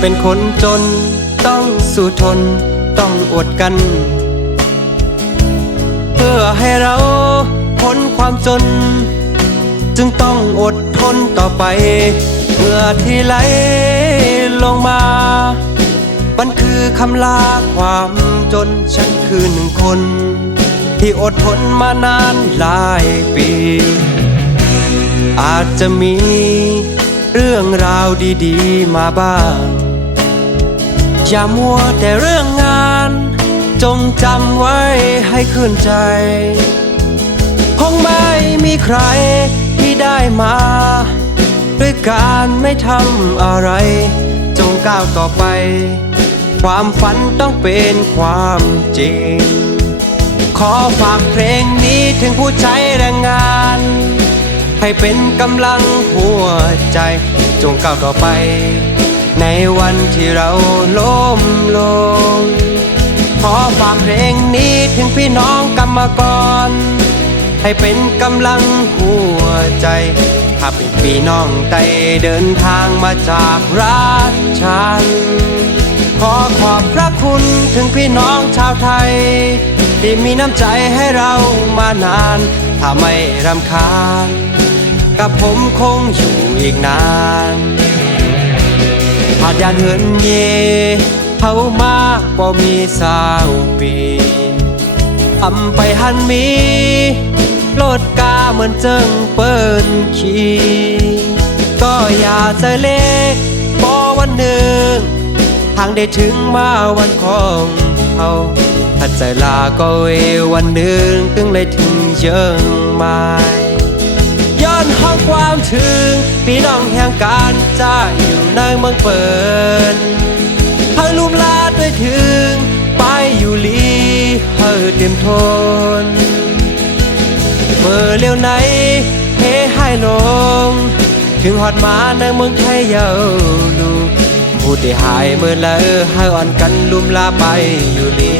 เป็นคนจนต้องสู้ทนต้องอดกันเพื่อให้เราพ้นความจนจึงต้องอดทนต่อไปเมื่อที่ไหลลงมามันคือคำลาความจนฉันคือหนึ่งคนที่อดทนมานานหลายปีอาจจะมีเรื่องราวดีๆมาบ้างอย่ามัวแต่เรื่องงานจงจำไว้ให้ขึ้นใจคงไม่มีใครที่ได้มาด้วยการไม่ทำอะไรจงก้าวต่อไปความฝันต้องเป็นความจริงขอฝากเพลงนี้ถึงผู้ใช้แรงงานให้เป็นกำลังหัวใจจงก้าวต่อไปในวันที่เราล้มลงขอฝากเพลงนี้ถึงพี่น้องกรรมกรให้เป็นกำลังหัวใจถ้าเป็นพี่น้องไตเดินทางมาจากราชานขอขอบพระคุณถึงพี่น้องชาวไทยที่มีน้ำใจให้เรามานานถ้าไม่รำคาญกับผมคงอยู่อีกนานหาดยานเหินเย่เขามาบ่มีสาวปีอำไปหันมีโลดกาเหมือนเจิงเปิ้นขี่ก็อย่าใจเล็กพอวันหนึ่งทางได้ถึงมาวันของเขาถ้าใจลาก็เววันหนึ่งถึงเลยถึงเยิงมาย้อนห้องความถึงพี่น้องแห่งการจะอยู่ในเมืองเปิดให้ลุ่มลาดด้วยถึงไปอยู่ลีให้เต็มทนเมื่อเลี้ยวไหนเฮให้ลงถึงหอดมาในเมืองไทยเยาลูผู้ที่หายเมื่อแล้วให้อ่อนกันลุ่มลาไปอยู่ลี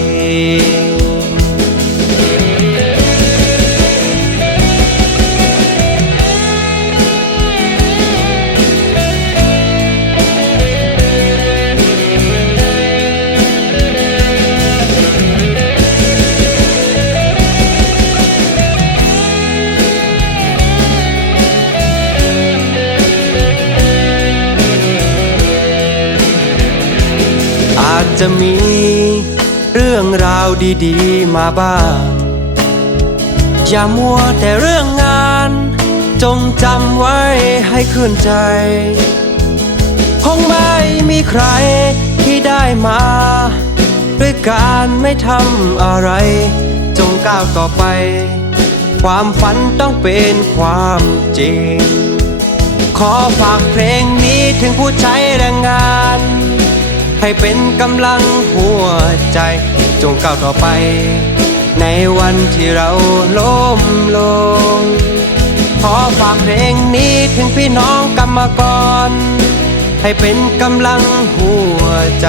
อาจจะมีเรื่องราวดีๆมาบ้างอย่ามัวแต่เรื่องงานจงจำไว้ให้ขึ้นใจคงไม่มีใครที่ได้มาด้วยการไม่ทำอะไรจงก้าวต่อไปความฝันต้องเป็นความจริงขอฝากเพลงนี้ถึงผู้ใช้แรงงานให้เป็นกำลังหัวใจจงก้าวต่อไปในวันที่เราล้มลงขอฝากเพลงนี้ถึงพี่น้องกรรมกรให้เป็นกำลังหัวใจ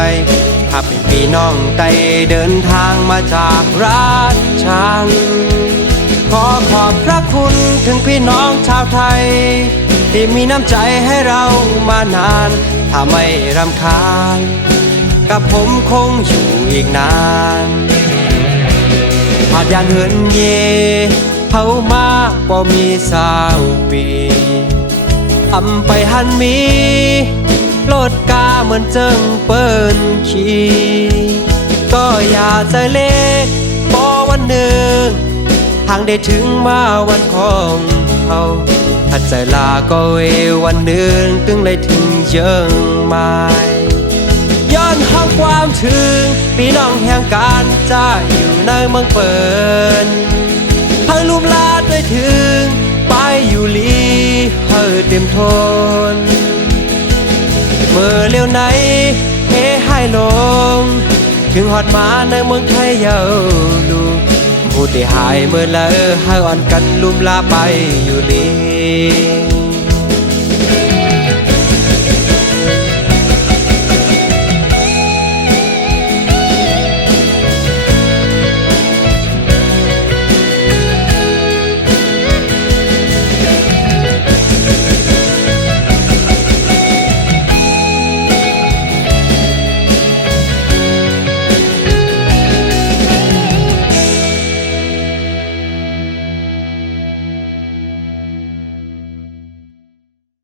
ถ้าเป็นพี่น้องไตเดินทางมาจากราชานขอขอบพระคุณถึงพี่น้องชาวไทยที่มีน้ำใจให้เรามานานถ้าไม่รำคาญกับผมคงอยู่อีกนานหาดยานเหินเย่เขามาบ่มีสาวปีอำไปหันมีโลดกาเหมือนเจิงเปิ้นขี่ก็อย่าใจเล็กพอวันหนึ่งทางได้ถึงมาวันของเขาถ้าใจลาก็เววันหนึ่งถึงเลยถึงเยิงมาย้อนห้องความถึงพี่น้องแห่งการจะอยู่ในเมืองเปิดให้ลุ่มลาดด้วยถึงไปอยู่ลีให้เต็มทนเมื่อเลี้ยวไหนเฮให้ลงถึงหอดมาในเมืองไทยเยาลูผู้ที่หายเมื่อแล้วให้อ่อนกันลุ่มลาไปอยู่ลี